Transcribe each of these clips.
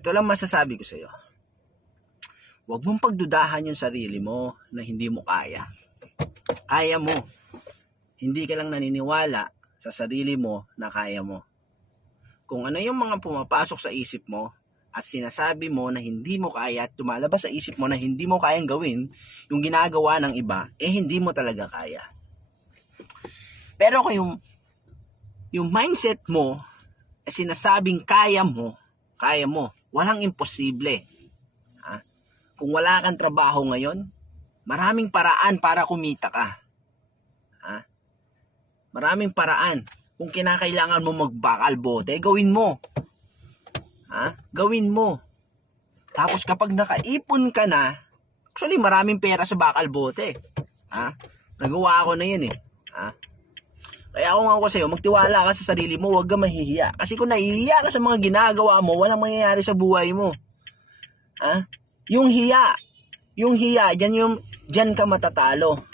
Ito lang masasabi ko sa'yo. Huwag mong pagdudahan yung sarili mo na hindi mo kaya. Kaya mo. Hindi ka lang naniniwala sa sarili mo na kaya mo. Kung ano yung mga pumapasok sa isip mo at sinasabi mo na hindi mo kaya at tumalabas sa isip mo na hindi mo kayang gawin yung ginagawa ng iba, eh hindi mo talaga kaya. Pero kung yung, yung mindset mo ay sinasabing kaya mo, kaya mo, walang imposible. Ha? Kung wala kang trabaho ngayon, maraming paraan para kumita ka. Ha? Maraming paraan. Kung kinakailangan mo magbakal bote, gawin mo. Ha? Gawin mo. Tapos kapag nakaipon ka na, actually maraming pera sa bakal bote. Ha? Nagawa ko na yun eh. Ha? Kaya ako nga ako sa'yo, magtiwala ka sa sarili mo, huwag ka mahihiya. Kasi kung nahihiya ka sa mga ginagawa mo, walang mangyayari sa buhay mo. Ha? Yung hiya, yung hiya, dyan, yung, dyan ka matatalo.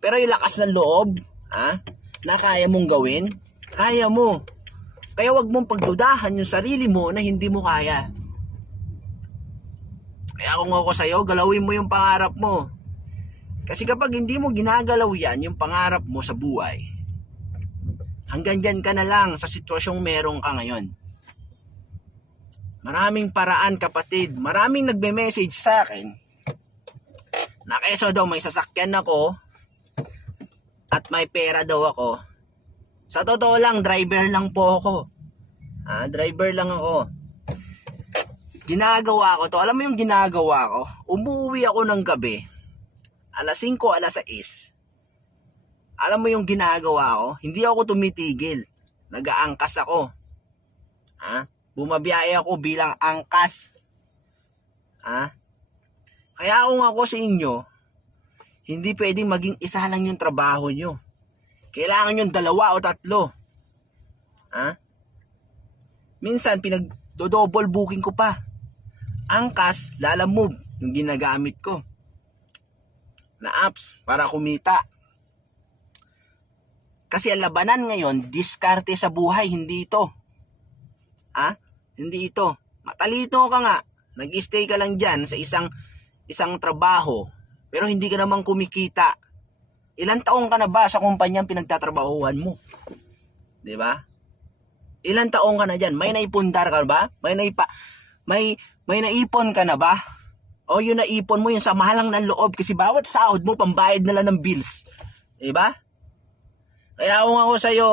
Pero yung lakas ng loob, ha? Na kaya mong gawin, kaya mo. Kaya wag mong pagdudahan yung sarili mo na hindi mo kaya. Kaya kung ako sa'yo, galawin mo yung pangarap mo. Kasi kapag hindi mo ginagalaw yan, yung pangarap mo sa buhay, hanggang dyan ka na lang sa sitwasyong meron ka ngayon. Maraming paraan kapatid, maraming nagme-message sa akin na keso daw may sasakyan ako at may pera daw ako. Sa totoo lang, driver lang po ako. Ah, driver lang ako. Ginagawa ko to, alam mo yung ginagawa ko? Umuwi ako ng gabi. Alas 5, alas 6 alam mo yung ginagawa ko, hindi ako tumitigil. Nagaangkas ako. Ha? Bumabiyahe ako bilang angkas. Ha? Kaya kung ako sa inyo, hindi pwedeng maging isa lang yung trabaho nyo. Kailangan yung dalawa o tatlo. Ha? Minsan, pinag-double booking ko pa. Angkas, Lala Move, yung ginagamit ko. Na apps para kumita. Kasi ang labanan ngayon, diskarte sa buhay, hindi ito. Ha? Hindi ito. Matalino ka nga. Nag-stay ka lang dyan sa isang isang trabaho, pero hindi ka naman kumikita. Ilan taong ka na ba sa kumpanyang pinagtatrabahuhan mo? 'Di ba? Ilan taong ka na diyan? May naipundar ka ba? May naipa may may naipon ka na ba? O yung naipon mo yung sa mahalang ng loob kasi bawat sahod mo pambayad na lang ng bills. 'Di ba? Kaya kung ako sa'yo,